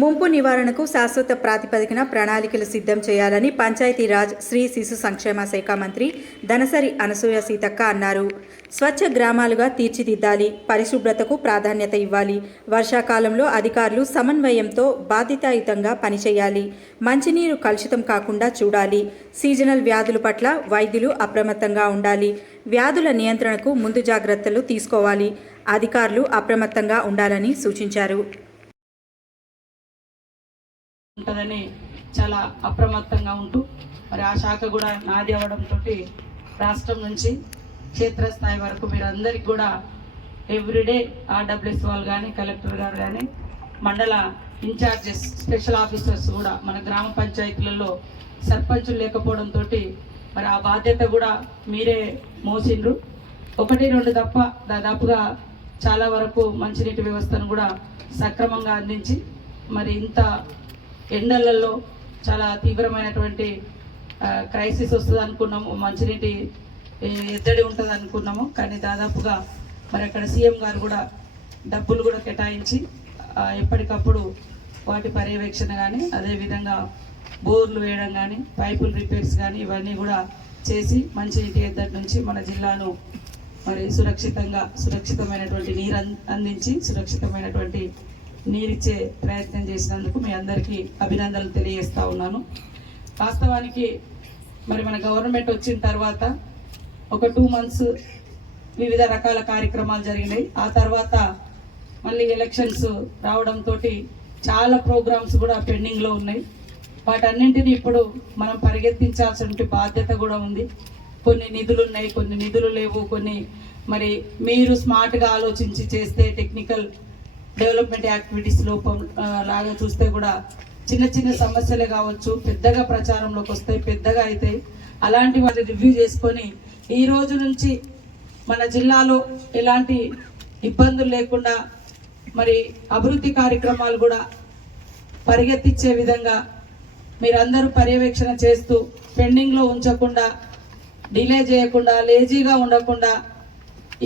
ముంపు నివారణకు శాశ్వత ప్రాతిపదికన ప్రణాళికలు సిద్ధం చేయాలని పంచాయతీరాజ్ స్త్రీ శిశు సంక్షేమ శాఖ మంత్రి ధనసరి అనసూయ సీతక్క అన్నారు. స్వచ్ఛ గ్రామాలుగా తీర్చిదిద్దాలి, పరిశుభ్రతకు ప్రాధాన్యత ఇవ్వాలి. వర్షాకాలంలో అధికారులు సమన్వయంతో బాధ్యతాయుతంగా పనిచేయాలి. మంచినీరు కలుషితం కాకుండా చూడాలి. సీజనల్ వ్యాధుల పట్ల వైద్యులు అప్రమత్తంగా ఉండాలి. వ్యాధుల నియంత్రణకు ముందు జాగ్రత్తలు తీసుకోవాలి. అధికారులు అప్రమత్తంగా ఉండాలని సూచించారు. ఉంటుందని చాలా అప్రమత్తంగా ఉంటూ మరి ఆ శాఖ కూడా నాది అవ్వడంతో రాష్ట్రం నుంచి క్షేత్రస్థాయి వరకు మీరందరికీ కూడా ఎవ్రీడే ఆర్డబ్ల్యూఎస్ వాళ్ళు కానీ కలెక్టర్ గారు కానీ మండల ఇన్ఛార్జెస్ స్పెషల్ ఆఫీసర్స్ కూడా మన గ్రామ పంచాయతీలలో సర్పంచులు లేకపోవడంతో మరి ఆ బాధ్యత కూడా మీరే మోసిండ్రు. 1-2 తప్ప దాదాపుగా చాలా వరకు మంచినీటి వ్యవస్థను కూడా సక్రమంగా అందించి మరి ఇంత ఎండలలో చాలా తీవ్రమైనటువంటి క్రైసిస్ వస్తుంది అనుకున్నాము, మంచినీటి ఎద్దడి ఉంటుంది అనుకున్నాము. కానీ దాదాపుగా మరి అక్కడ సీఎం గారు కూడా డబ్బులు కూడా కేటాయించి ఎప్పటికప్పుడు వాటి పర్యవేక్షణ కానీ అదేవిధంగా బోర్లు వేయడం కానీ పైపుల రిపేర్స్ కానీ ఇవన్నీ కూడా చేసి మంచినీటి ఎద్దడి నుంచి మన జిల్లాను మరి సురక్షితమైనటువంటి నీరు అందించి సురక్షితమైనటువంటి నీరిచ్చే ప్రయత్నం చేసినందుకు మీ అందరికీ అభినందనలు తెలియజేస్తా ఉన్నాను. వాస్తవానికి మరి మన గవర్నమెంట్ వచ్చిన తర్వాత ఒక 2 months వివిధ రకాల కార్యక్రమాలు జరిగినాయి. ఆ తర్వాత మళ్ళీ ఎలక్షన్స్ రావడంతో చాలా ప్రోగ్రామ్స్ కూడా పెండింగ్లో ఉన్నాయి. వాటన్నింటినీ ఇప్పుడు మనం పరిగెత్తించాల్సిన బాధ్యత కూడా ఉంది. కొన్ని నిధులు ఉన్నాయి, కొన్ని నిధులు లేవు, కొన్ని మరి మీరు స్మార్ట్గా ఆలోచించి చేస్తే టెక్నికల్ డెవలప్మెంట్ యాక్టివిటీస్ లోపం లాగా చూస్తే కూడా చిన్న చిన్న సమస్యలే కావచ్చు పెద్దగా ప్రచారంలోకి వస్తాయి, పెద్దగా అవుతాయి. అలాంటి వాళ్ళు రివ్యూ చేసుకొని ఈ రోజు నుంచి మన జిల్లాలో ఎలాంటి ఇబ్బందులు లేకుండా మరి అభివృద్ధి కార్యక్రమాలు కూడా పరిగెత్తించే విధంగా మీరందరూ పర్యవేక్షణ చేస్తూ పెండింగ్లో ఉంచకుండా, డిలే చేయకుండా, లేజీగా ఉండకుండా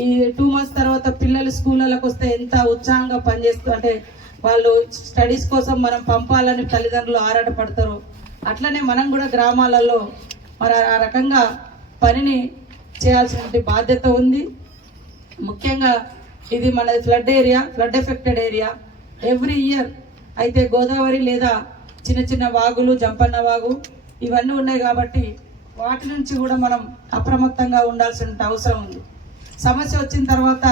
ఈ 2 months తర్వాత పిల్లలు స్కూళ్ళకి వస్తే ఎంత ఉత్సాహంగా పనిచేస్తూ అంటే వాళ్ళు స్టడీస్ కోసం మనం పంపాలని తల్లిదండ్రులు ఆరాటపడతారు. అట్లనే మనం కూడా గ్రామాలలో మరి ఆ రకంగా పనిని చేయాల్సిన బాధ్యత ఉంది. ముఖ్యంగా ఇది మన flood affected area. Every year అయితే గోదావరి లేదా చిన్న చిన్న వాగులు, జంపన్న వాగు ఇవన్నీ ఉన్నాయి కాబట్టి వాటి నుంచి కూడా మనం అప్రమత్తంగా ఉండాల్సిన అవసరం ఉంది. సమస్య వచ్చిన తర్వాత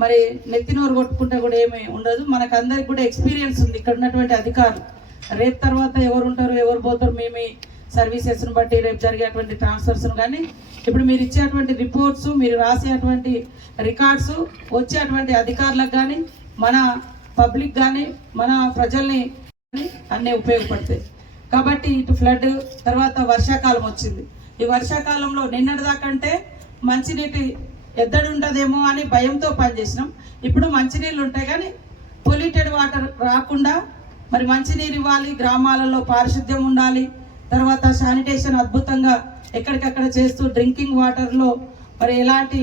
మరి నెత్తినోరు కొట్టుకుంటే కూడా ఏమీ ఉండదు. మనకు అందరికి కూడా ఎక్స్పీరియన్స్ ఉంది. ఇక్కడ ఉన్నటువంటి అధికారులు రేపు తర్వాత ఎవరు ఉంటారు ఎవరు పోతారు మేమే సర్వీసెస్ను బట్టి రేపు జరిగేటువంటి ట్రాన్స్ఫర్స్ను కానీ ఇప్పుడు మీరు ఇచ్చేటువంటి రిపోర్ట్స్, మీరు రాసేటువంటి రికార్డ్స్ వచ్చేటువంటి అధికారులకు కానీ మన పబ్లిక్ కానీ మన ప్రజల్ని అన్నీ ఉపయోగపడతాయి. కాబట్టి ఇటు ఫ్లడ్ తర్వాత వర్షాకాలం వచ్చింది. ఈ వర్షాకాలంలో నిన్నటిదాకంటే మంచినీటి ఎద్దడి ఉంటుందేమో అని భయంతో పనిచేసినాం. ఇప్పుడు మంచినీళ్ళు ఉంటాయి కానీ పొల్యూటెడ్ వాటర్ రాకుండా మరి మంచినీరు ఇవ్వాలి, గ్రామాలలో పారిశుద్ధ్యం ఉండాలి, తర్వాత శానిటేషన్ అద్భుతంగా ఎక్కడికక్కడ చేస్తూ డ్రింకింగ్ వాటర్లో మరి ఎలాంటి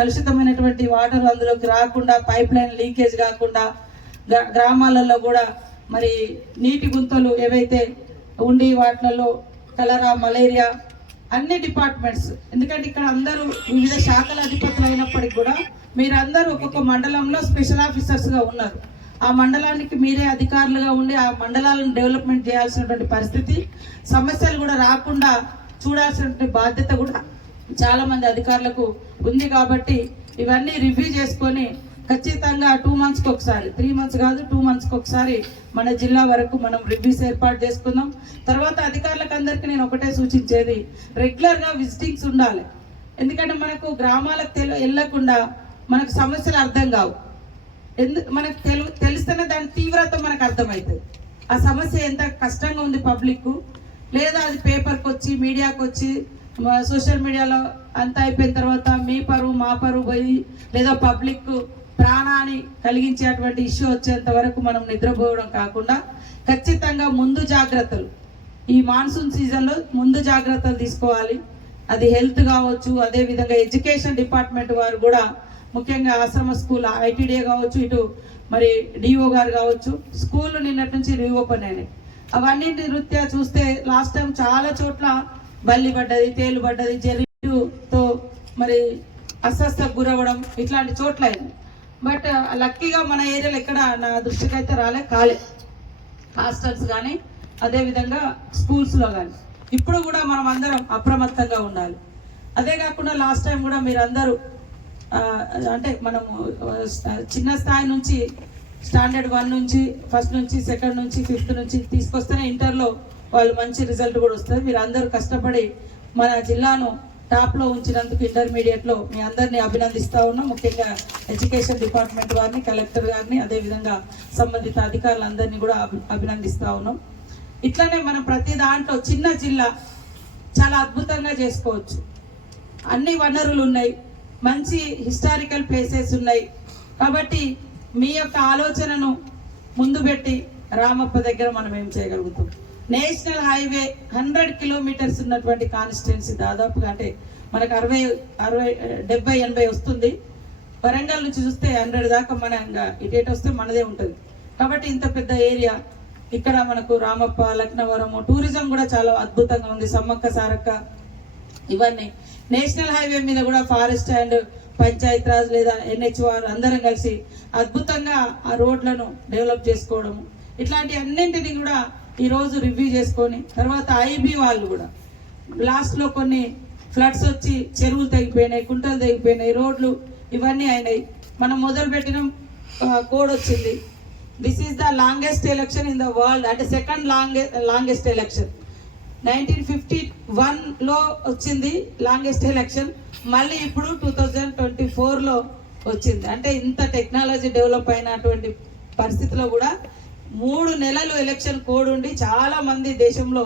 కలుషితమైనటువంటి వాటర్ అందులోకి రాకుండా, పైప్ లైన్ లీకేజ్ కాకుండా గ్రామాలలో కూడా మరి నీటి గుంతలు ఏవైతే ఉండి వాటిలలో కలరా, మలేరియా అన్ని డిపార్ట్మెంట్స్, ఎందుకంటే ఇక్కడ అందరూ వివిధ శాఖల అధిపతులు అయినప్పటికీ కూడా మీరందరూ ఒక్కొక్క మండలంలో స్పెషల్ ఆఫీసర్స్గా ఉన్నారు. ఆ మండలానికి మీరే అధికారులుగా ఉండి ఆ మండలాలను డెవలప్మెంట్ చేయాల్సినటువంటి పరిస్థితి, సమస్యలు కూడా రాకుండా చూడాల్సినటువంటి బాధ్యత కూడా చాలా మంది అధికారులకు ఉంది. కాబట్టి ఇవన్నీ రివ్యూ చేసుకొని ఖచ్చితంగా 2 monthsకి ఒకసారి, 3 months కాదు 2 monthsకి ఒకసారి మన జిల్లా వరకు మనం రివ్యూస్ ఏర్పాటు చేసుకుందాం. తర్వాత అధికారులకు అందరికీ నేను ఒకటే సూచించేది, రెగ్యులర్గా విజిటింగ్స్ ఉండాలి. ఎందుకంటే మనకు గ్రామాలకు వెళ్ళకుండా మనకు సమస్యలు అర్థం కావు. మనకు తెలిస్తేనే దాని తీవ్రత మనకు అర్థమవుతుంది. ఆ సమస్య ఎంత కష్టంగా ఉంది పబ్లిక్, లేదా అది పేపర్కి వచ్చి మీడియాకి వచ్చి సోషల్ మీడియాలో అంతా అయిపోయిన తర్వాత మీ పరువు మా పరువు పోయి లేదా పబ్లిక్ ప్రాణాన్ని కలిగించేటువంటి ఇష్యూ వచ్చేంత వరకు మనం నిద్రపోవడం కాకుండా ఖచ్చితంగా ముందు జాగ్రత్తలు, ఈ మాన్సూన్ సీజన్లో ముందు జాగ్రత్తలు తీసుకోవాలి. అది హెల్త్ కావచ్చు, అదేవిధంగా ఎడ్యుకేషన్ డిపార్ట్మెంట్ వారు కూడా ముఖ్యంగా ఆశ్రమ స్కూల్ ఐటీడీఏ కావచ్చు, ఇటు మరి డిఓ గారు కావచ్చు, స్కూళ్ళు నిన్నటి నుంచి రీఓపెన్ అయినాయి. అవన్నింటి రీత్యా చూస్తే లాస్ట్ టైం చాలా చోట్ల బల్లి పడ్డది, తేలు పడ్డది, జర్రీతో మరి అస్వస్థకు గురవ్వడం ఇట్లాంటి చోట్ల అయింది. బట్ లక్కీగా మన ఏరియాలో ఎక్కడ నా దృష్టికి అయితే కాలే హాస్టల్స్ కానీ అదేవిధంగా స్కూల్స్లో కానీ. ఇప్పుడు కూడా మనం అందరం అప్రమత్తంగా ఉండాలి. అదే కాకుండా లాస్ట్ టైం కూడా మీరందరూ అంటే మనము చిన్న స్థాయి నుంచి స్టాండర్డ్ 1 నుంచి ఫస్ట్ నుంచి సెకండ్ నుంచి ఫిఫ్త్ నుంచి తీసుకొస్తేనే ఇంటర్లో వాళ్ళు మంచి రిజల్ట్ కూడా వస్తుంది. మీరు అందరూ కష్టపడి మన జిల్లాను టాప్లో ఉంచినందుకు ఇంటర్మీడియట్లో మీ అందరినీ అభినందిస్తూ ఉన్నాం. ముఖ్యంగా ఎడ్యుకేషన్ డిపార్ట్మెంట్ వారిని, కలెక్టర్ గారిని, అదేవిధంగా సంబంధిత అధికారులందరినీ కూడా అభినందిస్తూ ఉన్నాం. ఇట్లనే మనం ప్రతి దాంట్లో చిన్న జిల్లా చాలా అద్భుతంగా చేసుకోవచ్చు. అన్ని వనరులు ఉన్నాయి, మంచి హిస్టారికల్ ప్లేసెస్ ఉన్నాయి. కాబట్టి మీ యొక్క ఆలోచనను ముందు పెట్టి రామప్ప దగ్గర మనం ఏం చేయగలుగుతాం. నేషనల్ హైవే 100 కిలోమీటర్స్ ఉన్నటువంటి కాన్స్టిట్యున్సీ దాదాపుగా అంటే మనకు 70-80 వస్తుంది. వరంగల్ నుంచి చూస్తే 100 దాకా మన ఇటేట్ వస్తే మనదే ఉంటుంది. కాబట్టి ఇంత పెద్ద ఏరియా ఇక్కడ మనకు రామప్ప, లక్నవరము, టూరిజం కూడా చాలా అద్భుతంగా ఉంది. సమ్మక్క సారక్క ఇవన్నీ నేషనల్ హైవే మీద కూడా ఫారెస్ట్ అండ్ పంచాయత్ రాజ్ లేదా NHR అందరం కలిసి అద్భుతంగా ఆ రోడ్లను డెవలప్ చేసుకోవడము, ఇట్లాంటి అన్నింటినీ కూడా ఈరోజు రివ్యూ చేసుకొని తర్వాత IB వాళ్ళు కూడా లాస్ట్లో కొన్ని ఫ్లడ్స్ వచ్చి చెరువులు తెగిపోయినాయి, కుంటలు తెగిపోయినాయి, రోడ్లు ఇవన్నీ అయినాయి. మనం మొదలుపెట్టిన కోడ్ వచ్చింది, this is the longest election in the world, అంటే సెకండ్ లాంగెస్ట్ ఎలక్షన్. 1951లో వచ్చింది లాంగెస్ట్ ఎలక్షన్, మళ్ళీ ఇప్పుడు 2024లో వచ్చింది. అంటే ఇంత టెక్నాలజీ డెవలప్ అయినటువంటి పరిస్థితిలో కూడా 3 నెలలు ఎలక్షన్ కోడ్ ఉండి చాలా మంది దేశంలో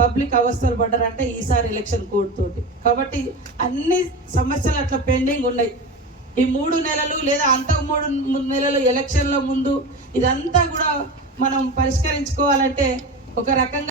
పబ్లిక్ అవస్థలు పడ్డారంటే ఈసారి ఎలక్షన్ కోడ్ తోటి. కాబట్టి అన్ని సమస్యలు అట్లా పెండింగ్ ఉన్నాయి. ఈ 3 నెలలు లేదా అంతకు 3 నెలలు ఎలక్షన్ల ముందు ఇదంతా కూడా మనం పరిష్కరించుకోవాలంటే ఒక రకంగా